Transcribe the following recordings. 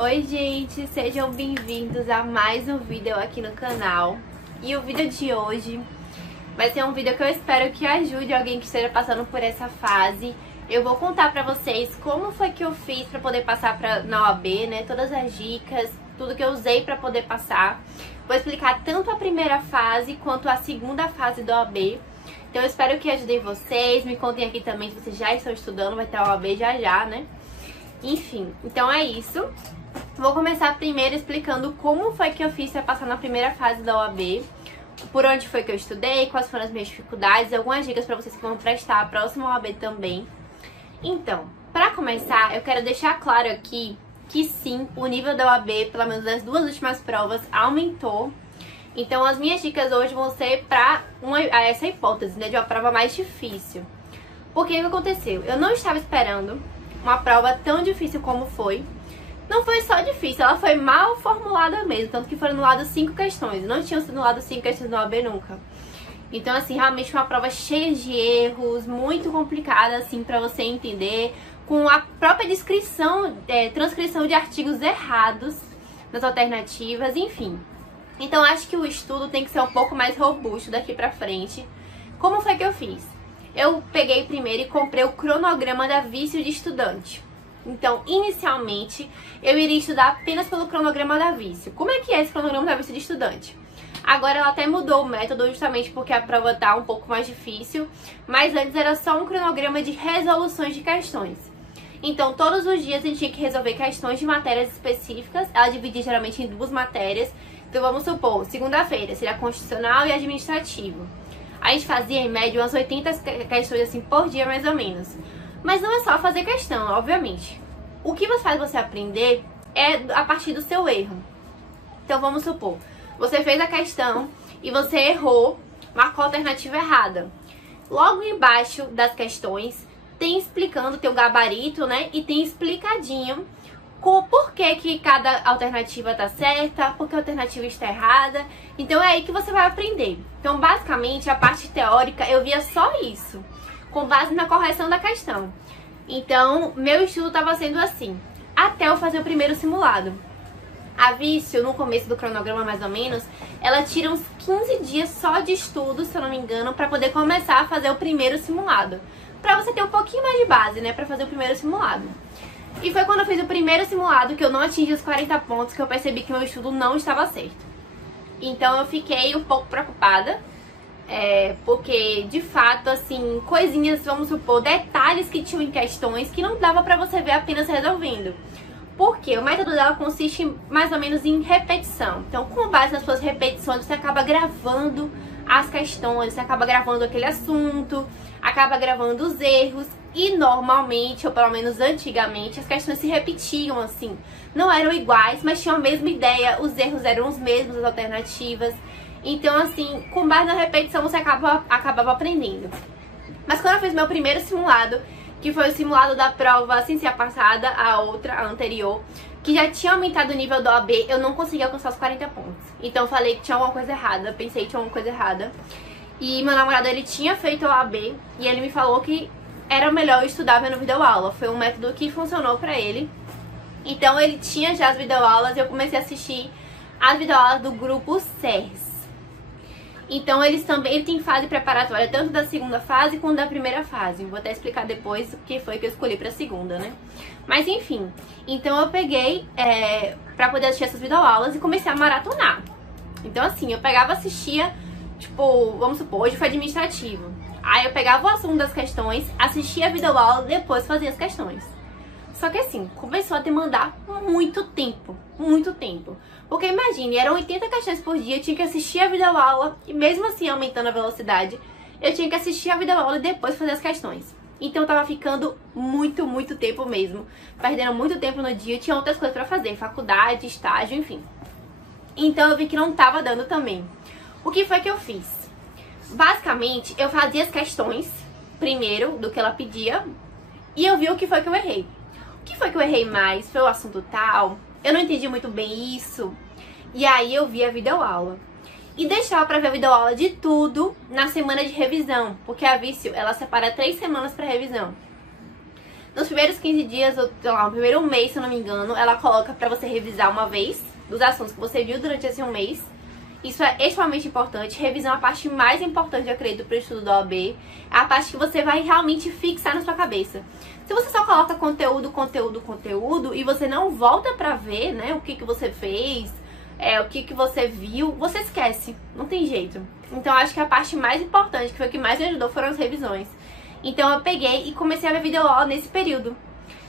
Oi gente, sejam bem-vindos a mais um vídeo aqui no canal. E o vídeo de hoje vai ser um vídeo que eu espero que ajude alguém que esteja passando por essa fase. Eu vou contar pra vocês como foi que eu fiz pra poder passar na OAB, né? Todas as dicas, tudo que eu usei pra poder passar. Vou explicar tanto a primeira fase quanto a segunda fase da OAB. Então eu espero que ajudem vocês, me contem aqui também se vocês já estão estudando, vai ter a OAB já, né? Enfim, então é isso. Vou começar primeiro explicando como foi que eu fiz pra passar na primeira fase da OAB, por onde foi que eu estudei, quais foram as minhas dificuldades, algumas dicas pra vocês que vão prestar a próxima OAB também. Então, pra começar, eu quero deixar claro aqui que sim, o nível da OAB, pelo menos nas duas últimas provas, aumentou. Então as minhas dicas hoje vão ser pra essa hipótese, né, de uma prova mais difícil. Porque o que aconteceu? Eu não estava esperando uma prova tão difícil como foi. Não foi só difícil, ela foi mal formulada mesmo, tanto que foram anuladas 5 questões. Não tinham sido anuladas 5 questões na OAB nunca. Então, assim, realmente foi uma prova cheia de erros, muito complicada, assim, pra você entender, com a própria transcrição de artigos errados nas alternativas, enfim. Então, acho que o estudo tem que ser um pouco mais robusto daqui pra frente. Como foi que eu fiz? Eu peguei primeiro e comprei o cronograma da Vício de Estudante. Então, inicialmente, eu iria estudar apenas pelo cronograma da Vício. Como é que é esse cronograma da Vício de Estudante? Agora ela até mudou o método justamente porque a prova tá um pouco mais difícil, mas antes era só um cronograma de resoluções de questões. Então, todos os dias a gente tinha que resolver questões de matérias específicas. Ela dividia geralmente em 2 matérias. Então, vamos supor, segunda-feira seria constitucional e administrativo. A gente fazia, em média, umas 80 questões assim por dia, mais ou menos. Mas não é só fazer questão, obviamente. O que faz você aprender é a partir do seu erro. Então, vamos supor, você fez a questão e você errou, marcou a alternativa errada. Logo embaixo das questões, tem explicando o teu gabarito, né? E tem explicadinho por que cada alternativa tá certa, por que a alternativa está errada. Então, é aí que você vai aprender. Então, basicamente, a parte teórica, eu via só isso, com base na correção da questão. Então, meu estudo estava sendo assim, até eu fazer o primeiro simulado. A Vício, no começo do cronograma, mais ou menos, ela tira uns 15 dias só de estudo, se eu não me engano, para poder começar a fazer o primeiro simulado. Para você ter um pouquinho mais de base, né, para fazer o primeiro simulado. E foi quando eu fiz o primeiro simulado que eu não atingi os 40 pontos que eu percebi que meu estudo não estava certo. Então eu fiquei um pouco preocupada, porque de fato, assim, coisinhas, vamos supor, detalhes que tinham em questões que não dava pra você ver apenas resolvendo. Porque o método dela consiste mais ou menos em repetição. Então, com base nas suas repetições, você acaba gravando as questões, você acaba gravando aquele assunto, acaba gravando os erros. E normalmente, ou pelo menos antigamente, as questões se repetiam, assim. Não eram iguais, mas tinham a mesma ideia, os erros eram os mesmos, as alternativas. Então, assim, com base na repetição, você acabava aprendendo. Mas quando eu fiz meu primeiro simulado, que foi o simulado da prova ciência passada, a anterior, que já tinha aumentado o nível do OAB, eu não conseguia alcançar os 40 pontos. Então eu falei que tinha alguma coisa errada, pensei que tinha alguma coisa errada. E meu namorado, ele tinha feito o OAB e ele me falou que era melhor eu estudar vendo videoaula. Foi um método que funcionou pra ele. Então ele tinha já as videoaulas e eu comecei a assistir as videoaulas do grupo CERS. Então ele tem fase preparatória tanto da segunda fase quanto da primeira fase. Vou até explicar depois o que foi que eu escolhi pra segunda, né? Mas enfim, então eu peguei pra poder assistir essas videoaulas e comecei a maratonar. Então assim, eu pegava e assistia, tipo, vamos supor, hoje foi administrativo. Aí eu pegava o assunto das questões, assistia a videoaula e depois fazia as questões. Só que assim, começou a demandar muito tempo, muito tempo. Porque imagine, eram 80 questões por dia, eu tinha que assistir a videoaula e mesmo assim aumentando a velocidade, eu tinha que assistir a videoaula e depois fazer as questões. Então eu tava ficando muito tempo mesmo, perdendo muito tempo no dia, eu tinha outras coisas pra fazer, faculdade, estágio, enfim. Então eu vi que não tava dando também. O que foi que eu fiz? Basicamente, eu fazia as questões primeiro do que ela pedia e eu vi o que foi que eu errei. O que foi que eu errei mais? Foi o assunto tal? Eu não entendi muito bem isso. E aí eu vi a videoaula. E deixava pra ver a videoaula de tudo na semana de revisão. Porque a Vício, ela separa 3 semanas pra revisão. Nos primeiros 15 dias, ou sei lá, no primeiro mês, se eu não me engano, ela coloca pra você revisar uma vez dos assuntos que você viu durante esse um mês. Isso é extremamente importante. Revisão é a parte mais importante, eu acredito, para o estudo da OAB. É a parte que você vai realmente fixar na sua cabeça. Se você só coloca conteúdo, conteúdo, conteúdo e você não volta pra ver, né, o que você fez, o que você viu, você esquece. Não tem jeito. Então, acho que a parte mais importante, que foi o que mais me ajudou, foram as revisões. Então, eu peguei e comecei a ver videoaula nesse período.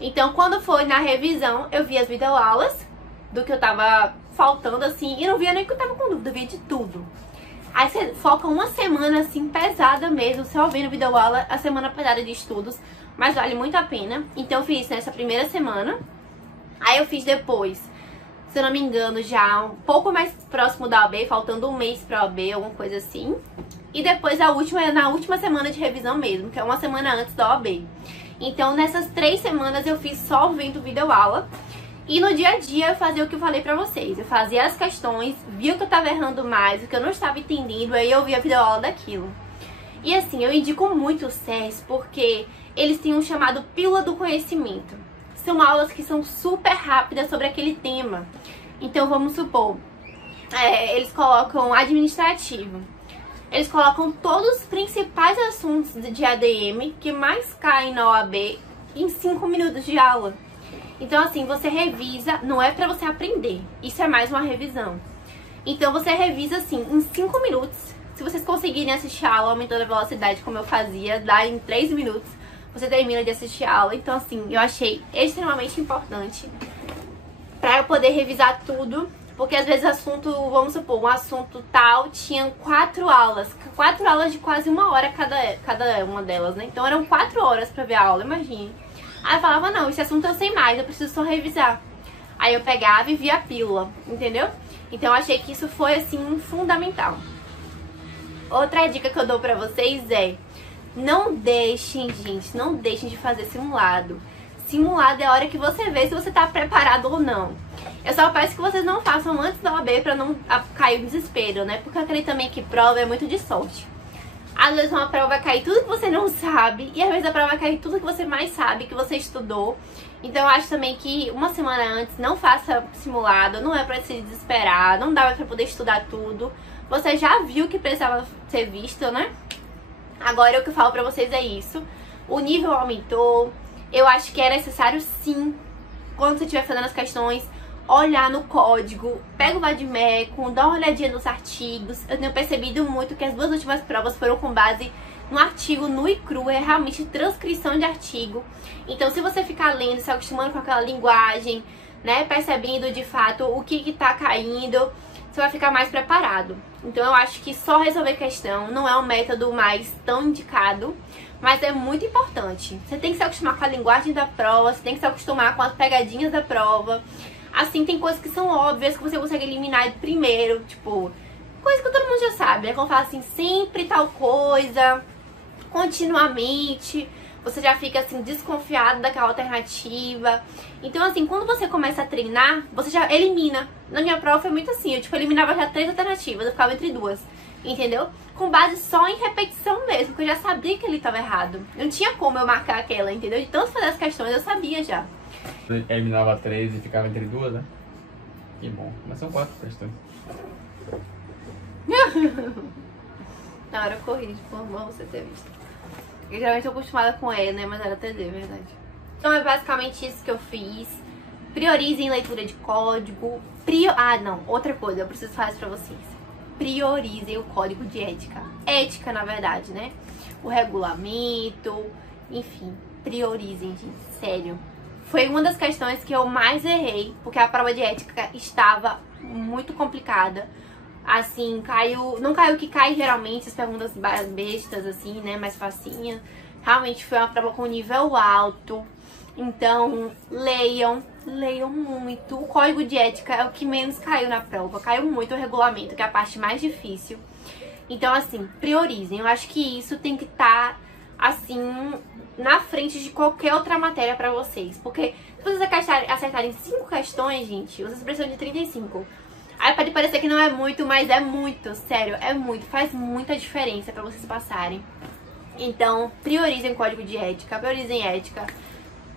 Então, quando foi na revisão, eu vi as videoaulas do que eu tava faltando, assim, e não via nem que eu tava com dúvida, eu via de tudo. Aí você foca uma semana, assim, pesada mesmo, só vendo videoaula, a semana pesada de estudos, mas vale muito a pena. Então eu fiz isso nessa primeira semana. Aí eu fiz depois, se eu não me engano, já um pouco mais próximo da OAB, faltando um mês pra OAB, alguma coisa assim. E depois a última, na última semana de revisão mesmo, que é uma semana antes da OAB. Então nessas 3 semanas eu fiz só vendo videoaula. E no dia a dia eu fazia o que eu falei pra vocês. Eu fazia as questões, via o que eu tava errando mais, o que eu não estava entendendo, aí eu via a videoaula daquilo. E assim, eu indico muito o SES porque eles têm um chamado Pílula do Conhecimento. São aulas que são super rápidas sobre aquele tema. Então vamos supor, eles colocam administrativo. Eles colocam todos os principais assuntos de ADM que mais caem na OAB em 5 minutos de aula. Então, assim, você revisa, não é pra você aprender, isso é mais uma revisão. Então, você revisa, assim, em 5 minutos. Se vocês conseguirem assistir a aula aumentando a velocidade, como eu fazia, dá em 3 minutos, você termina de assistir a aula. Então, assim, eu achei extremamente importante pra eu poder revisar tudo. Porque, às vezes, assunto, vamos supor, um assunto tal, tinha 4 aulas. 4 aulas de quase 1 hora cada uma delas, né? Então, eram 4 horas pra ver a aula, imagine. Aí eu falava, não, esse assunto eu sei mais, eu preciso só revisar. Aí eu pegava e via a pílula, entendeu? Então eu achei que isso foi, assim, fundamental. Outra dica que eu dou pra vocês é, não deixem, gente, não deixem de fazer simulado. Simulado é a hora que você vê se você tá preparado ou não. Eu só peço que vocês não façam antes da OAB pra não cair o desespero, né? Porque eu acredito também que prova é muito de sorte. Às vezes uma prova vai cair tudo que você não sabe, e às vezes a prova vai cair tudo que você mais sabe, que você estudou. Então eu acho também que uma semana antes não faça simulado, não é pra se desesperar, não dá pra poder estudar tudo. Você já viu que precisava ser visto, né? Agora o que eu falo pra vocês é isso. O nível aumentou, eu acho que é necessário sim, quando você estiver fazendo as questões, olhar no código, pega o Vademecum, dá uma olhadinha nos artigos. Eu tenho percebido muito que as 2 últimas provas foram com base no artigo nu e cru, é realmente transcrição de artigo. Então se você ficar lendo, se acostumando com aquela linguagem, né, percebendo de fato o que tá caindo, você vai ficar mais preparado. Então eu acho que só resolver questão não é um método mais tão indicado, mas é muito importante. Você tem que se acostumar com a linguagem da prova, você tem que se acostumar com as pegadinhas da prova. Assim, tem coisas que são óbvias que você consegue eliminar primeiro, tipo, coisa que todo mundo já sabe, né? Quando fala assim, sempre tal coisa, continuamente, você já fica, assim, desconfiado daquela alternativa. Então, assim, quando você começa a treinar, você já elimina. Na minha prova foi muito assim, eu, tipo, eliminava já 3 alternativas, eu ficava entre 2, entendeu? Com base só em repetição mesmo, porque eu já sabia que ele estava errado. Não tinha como eu marcar aquela, entendeu? De tanto fazer as questões, eu sabia já. Você eliminava 3 e ficava entre 2, né? Que bom. Mas são 4 questões. Na hora eu corri, tipo, bom você ter visto. Eu geralmente tô acostumada com E, né? Mas era TD, verdade. Então é basicamente isso que eu fiz. Priorizem leitura de código. Ah, não. Outra coisa, eu preciso falar isso pra vocês. Priorizem o código de ética. Ética, na verdade, né? O regulamento, enfim. Priorizem, gente. Sério. Foi uma das questões que eu mais errei, porque a prova de ética estava muito complicada. Assim, não caiu o que cai geralmente, as perguntas bestas, assim, né, mais facinha. Realmente foi uma prova com nível alto. Então, leiam muito. O código de ética é o que menos caiu na prova. Caiu muito o regulamento, que é a parte mais difícil. Então, assim, priorizem. Eu acho que isso tem que estar, assim, na frente de qualquer outra matéria pra vocês. Porque se vocês acertarem 5 questões, gente, vocês precisam de 35. Aí pode parecer que não é muito, mas é muito, sério, é muito. Faz muita diferença pra vocês passarem. Então, priorizem código de ética, priorizem ética.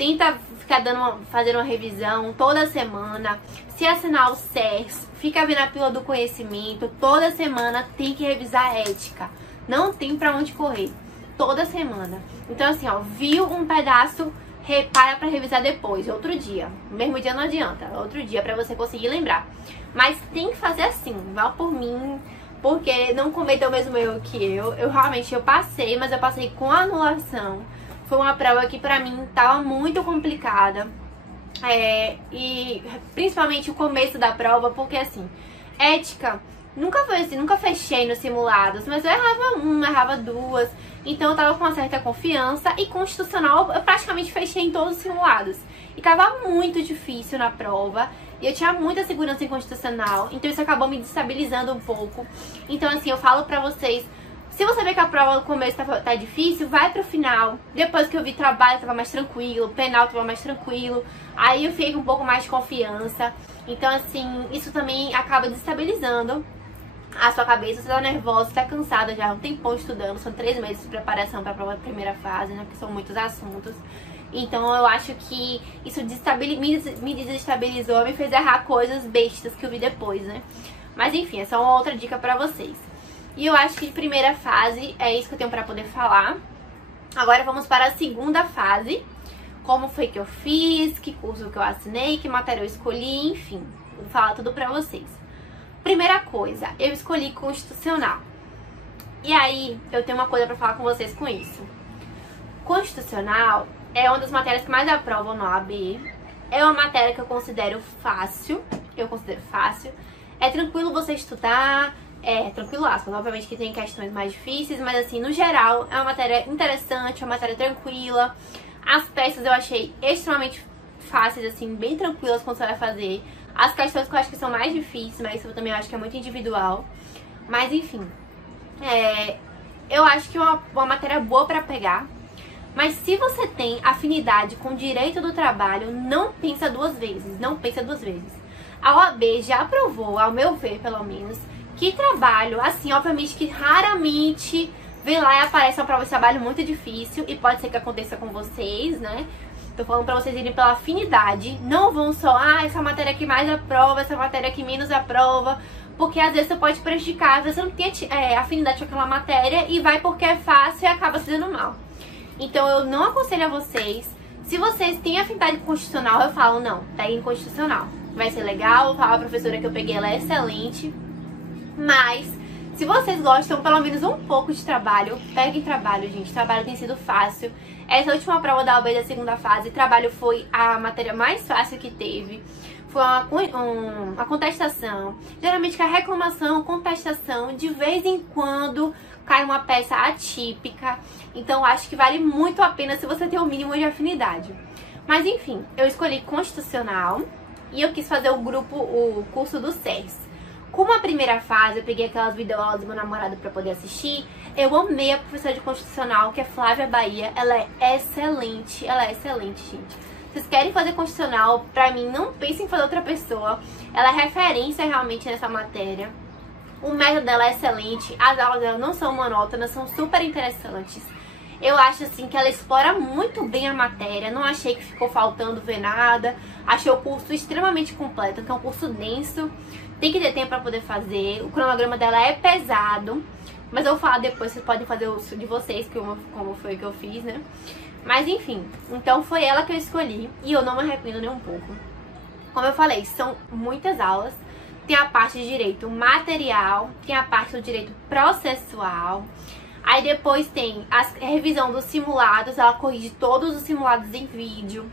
tenta ficar fazendo uma revisão toda semana. Se assinar o CERS, fica vendo a pílula do conhecimento. Toda semana tem que revisar a ética. Não tem pra onde correr. Toda semana. Então assim, ó, viu um pedaço, repara pra revisar depois, outro dia. No mesmo dia não adianta, outro dia pra você conseguir lembrar. Mas tem que fazer assim, vá por mim, porque não cometeu o mesmo erro que eu. Eu realmente passei, mas eu passei com anulação. Foi uma prova que pra mim tava muito complicada. E principalmente o começo da prova, porque assim, ética nunca foi assim, nunca fechei nos simulados, mas eu errava uma, errava duas, então eu tava com uma certa confiança. E constitucional eu praticamente fechei em todos os simulados, e tava muito difícil na prova, e eu tinha muita segurança em constitucional, então isso acabou me destabilizando um pouco. Então assim, eu falo pra vocês, se você vê que a prova no começo tá difícil, vai pro final. Depois que eu vi trabalho, tava mais tranquilo, penal tava mais tranquilo, aí eu fiquei com um pouco mais de confiança. Então assim, isso também acaba destabilizando a sua cabeça. Você tá nervosa, você tá cansada já, um tempão estudando, são 3 meses de preparação pra prova da primeira fase, né, porque são muitos assuntos. Então eu acho que isso me desestabilizou, me fez errar coisas bestas que eu vi depois, né. Mas enfim, essa é uma outra dica pra vocês. E eu acho que de primeira fase é isso que eu tenho pra poder falar. Agora vamos para a segunda fase. Como foi que eu fiz, que curso que eu assinei, que matéria eu escolhi, enfim. Vou falar tudo pra vocês. Primeira coisa, eu escolhi constitucional. E aí, eu tenho uma coisa pra falar com vocês com isso. Constitucional é uma das matérias que mais aprovam no OAB. É uma matéria que eu considero fácil. É tranquilo você estudar. Tranquilo, aspas. Obviamente que tem questões mais difíceis, mas assim, no geral, é uma matéria interessante, é uma matéria tranquila. As peças eu achei extremamente fáceis, assim, bem tranquilas quando você vai fazer. As questões que eu acho que são mais difíceis, mas isso eu também acho que é muito individual. Mas enfim, eu acho que é uma matéria boa pra pegar. Mas se você tem afinidade com o direito do trabalho, não pensa duas vezes, A OAB já aprovou, ao meu ver pelo menos, que trabalho, assim, obviamente que raramente vem lá e aparece uma prova de trabalho muito difícil, e pode ser que aconteça com vocês, né? Tô falando pra vocês irem pela afinidade, não vão só, essa matéria que mais aprova, essa matéria que menos aprova, porque às vezes você pode prejudicar, às vezes você não tem afinidade com aquela matéria e vai porque é fácil e acaba se dando mal. Então eu não aconselho a vocês. Se vocês têm afinidade com constitucional, eu falo, não, peguem em constitucional. Vai ser legal, eu falo, a professora que eu peguei, ela é excelente. Mas, se vocês gostam pelo menos um pouco de trabalho, peguem trabalho, gente. Trabalho tem sido fácil. Essa última prova da OAB da segunda fase, trabalho foi a matéria mais fácil que teve. Foi uma contestação. Geralmente que a reclamação, contestação, de vez em quando cai uma peça atípica. Então acho que vale muito a pena se você tem o mínimo de afinidade. Mas enfim, eu escolhi constitucional e eu quis fazer o curso do CERS. Como a primeira fase eu peguei aquelas videoaulas do meu namorado pra poder assistir, eu amei a professora de constitucional, que é Flávia Bahia. Ela é excelente, gente. Vocês querem fazer constitucional, pra mim, não pensem em fazer outra pessoa. Ela é referência realmente nessa matéria. O método dela é excelente, as aulas dela não são monótonas, são super interessantes. Eu acho assim que ela explora muito bem a matéria, não achei que ficou faltando ver nada. Achei o curso extremamente completo, que é um curso denso, tem que ter tempo pra poder fazer. O cronograma dela é pesado, mas eu vou falar depois, vocês podem fazer o de vocês, como foi que eu fiz, né? Mas enfim, então foi ela que eu escolhi e eu não me arrependo nem um pouco. Como eu falei, são muitas aulas. Tem a parte de direito material, tem a parte do direito processual. Aí depois tem a revisão dos simulados, ela corrige todos os simulados em vídeo.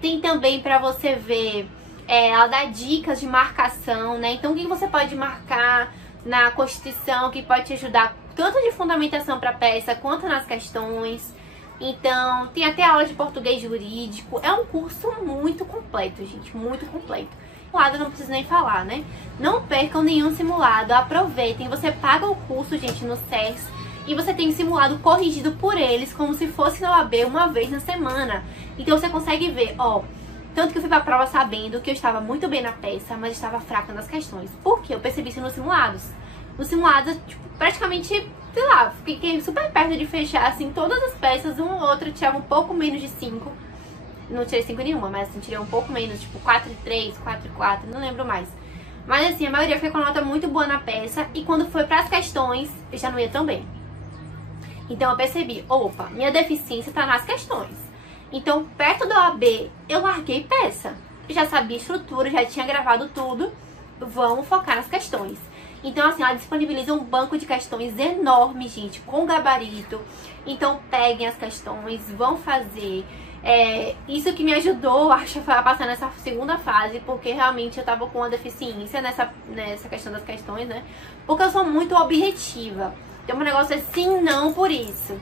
Tem também pra você ver, ela dá dicas de marcação, né? Então o que você pode marcar na Constituição, que pode te ajudar tanto de fundamentação pra peça, quanto nas questões. Então tem até aula de português jurídico. É um curso muito completo, gente, muito completo. Simulado eu não preciso nem falar, né? Não percam nenhum simulado, aproveitem. Você paga o curso, gente, no CERS, e você tem simulado corrigido por eles, como se fosse na OAB uma vez na semana. Então você consegue ver, ó, tanto que eu fui pra prova sabendo que eu estava muito bem na peça, mas estava fraca nas questões. Por quê? Eu percebi isso nos simulados. Nos simulados, tipo, praticamente, sei lá, fiquei super perto de fechar, assim, todas as peças, uma ou outra tirava um pouco menos de 5. Não tirei 5 nenhuma, mas assim, tirei um pouco menos, tipo 4,3, 4,4, não lembro mais. Mas assim, a maioria foi com nota muito boa na peça, e quando foi pras questões, eu já não ia tão bem. Então eu percebi, opa, minha deficiência tá nas questões. Então, perto da OAB, eu larguei peça. Eu já sabia estrutura, já tinha gravado tudo. Vamos focar nas questões. Então, assim, ela disponibiliza um banco de questões enorme, gente, com gabarito. Então, peguem as questões, vão fazer. Isso que me ajudou, acho, a passar nessa segunda fase, porque realmente eu tava com uma deficiência nessa questão das questões, né? Porque eu sou muito objetiva. Então, o negócio é sim, não por isso.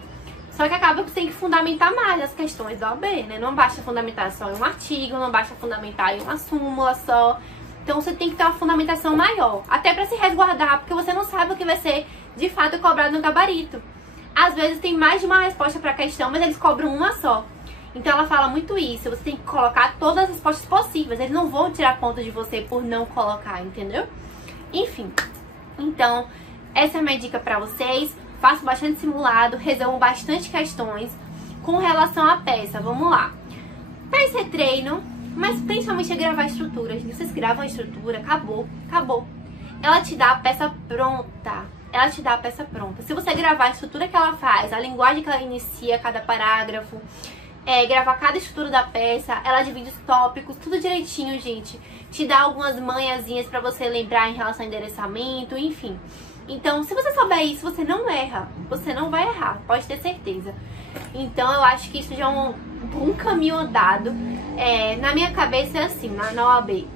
Só que acaba que você tem que fundamentar mais as questões da OAB, né? Não basta fundamentar só em um artigo, não basta fundamentar em uma súmula só. Então você tem que ter uma fundamentação maior, até pra se resguardar, porque você não sabe o que vai ser de fato cobrado no gabarito. Às vezes tem mais de uma resposta pra questão, mas eles cobram uma só. Então ela fala muito isso, você tem que colocar todas as respostas possíveis. Eles não vão tirar ponto de você por não colocar, entendeu? Enfim, então essa é a minha dica pra vocês. Faço bastante simulado, resolvo bastante questões com relação à peça. Vamos lá. Pra esse treino, mas principalmente é gravar estruturas. Vocês gravam a estrutura, acabou. Ela te dá a peça pronta. Se você gravar a estrutura que ela faz, a linguagem que ela inicia cada parágrafo, gravar cada estrutura da peça, ela divide os tópicos, tudo direitinho, gente. Te dá algumas manhãzinhas pra você lembrar em relação ao endereçamento, enfim. Então, se você souber isso, você não erra. Você não vai errar, pode ter certeza. Então, eu acho que isso já é um caminho andado. Na minha cabeça é assim, na OAB.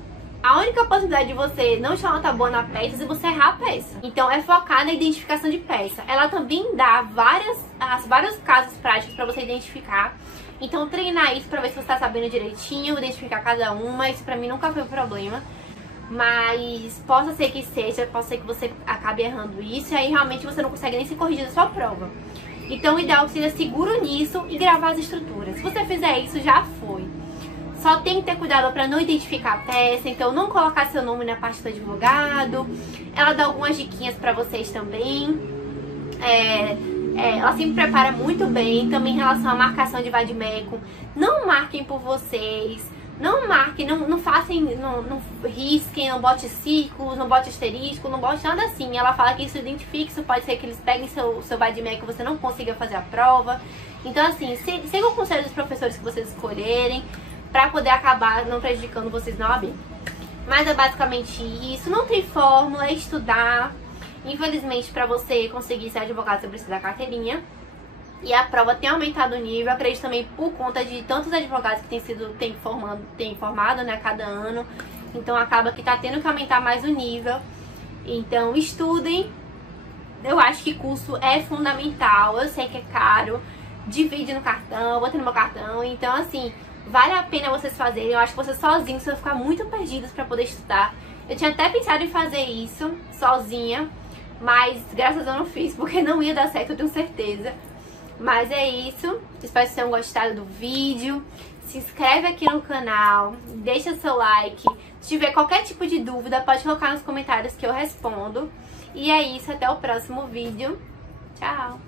A única possibilidade de você não tirar nota boa na peça é se você errar a peça. Então, é focar na identificação de peça. Ela também dá vários casos práticos pra você identificar. Então, treinar isso pra ver se você tá sabendo direitinho, identificar cada uma. Isso pra mim nunca foi um problema. Mas possa ser que seja, possa ser que você acabe errando isso, e aí realmente você não consegue nem se corrigir da sua prova. Então o ideal é que seja seguro nisso e gravar as estruturas. Se você fizer isso, já foi. Só tem que ter cuidado para não identificar a peça, então não colocar seu nome na parte do advogado. Ela dá algumas diquinhas para vocês também. Ela sempre prepara muito bem, também em relação à marcação de vadimeco. Não marquem por vocês. Não marquem, não risquem, não bote círculos, não bote asterisco, não bote nada assim. Ela fala que isso identifica, isso pode ser que eles peguem seu vadimeco e você não consiga fazer a prova. Então assim, siga o conselho dos professores que vocês escolherem pra poder acabar não prejudicando vocês na OAB. Mas é basicamente isso, não tem fórmula, é estudar. Infelizmente, pra você conseguir ser advogado, você precisa da carteirinha. E a prova tem aumentado o nível, acredito também por conta de tantos advogados que têm formado, né, a cada ano. Então acaba que tá tendo que aumentar mais o nível. Então estudem. Eu acho que curso é fundamental, eu sei que é caro. Divide no cartão, bota no meu cartão. Então assim, vale a pena vocês fazerem. Eu acho que vocês sozinhos vão ficar muito perdidos pra poder estudar. Eu tinha até pensado em fazer isso sozinha, mas graças a Deus eu não fiz, porque não ia dar certo, eu tenho certeza. Mas é isso, espero que vocês tenham gostado do vídeo. Se inscreve aqui no canal, deixa seu like. Se tiver qualquer tipo de dúvida, pode colocar nos comentários que eu respondo. E é isso, até o próximo vídeo. Tchau!